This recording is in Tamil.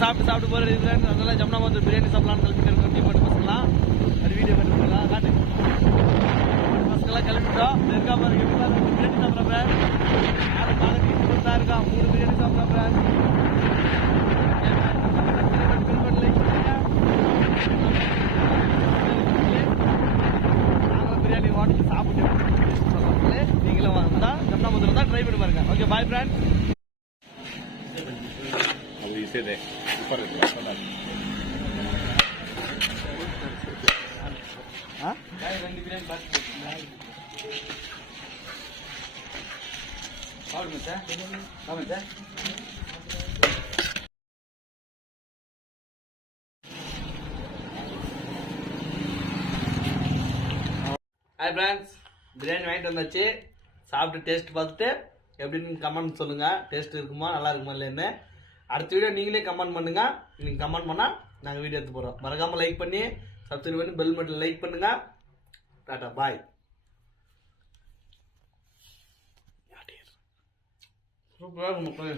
சாப்பிட்டு போறது அதனால ஜம்னா வந்து பிரியாணி சாப்பிடலாம்னு கிளம்பிட்டு இருக்கோம். டீம் பண்ணி பசங்களாம் அது வீடியோ பண்ணிக்கலாம். காட்டு பசங்களாம் கிளம்பிட்டோம். இருக்கா பாருங்க பிரியாணி சாப்பிட்றேன். யாரும் காலைக்கு தான் இருக்கா 3 பிரியாணி சாப்பிட்றேன். நாங்களும் பிரியாணி வாங்கி சாப்பிட்டு நீங்களும் வந்தா ஜம்னா மதுரை தான் ட்ரை பண்ணி பாருங்க. Okay bye friend. Sede, super Hi friends, biryani வாங்கிட்டு வந்தாச்சு. சாப்பிட்டு டேஸ்ட் பார்த்துட்டு எப்படின்னு கமெண்ட் சொல்லுங்க. டேஸ்ட் இருக்குமா நல்லா இருக்குமா இல்லைன்னு. அடுத்த வீடியோ நீங்களே கமெண்ட் பண்ணுங்க. நீங்கள் கமெண்ட் பண்ணால் நாங்கள் வீடியோ எடுத்து போகிறோம். மறக்காமல் லைக் பண்ணி சப்ஸ்கிரைப் பண்ணி பெல் பட்டன் லைக் பண்ணுங்க. டாடா பாய். சூப்பராக இருக்கும் மக்களே.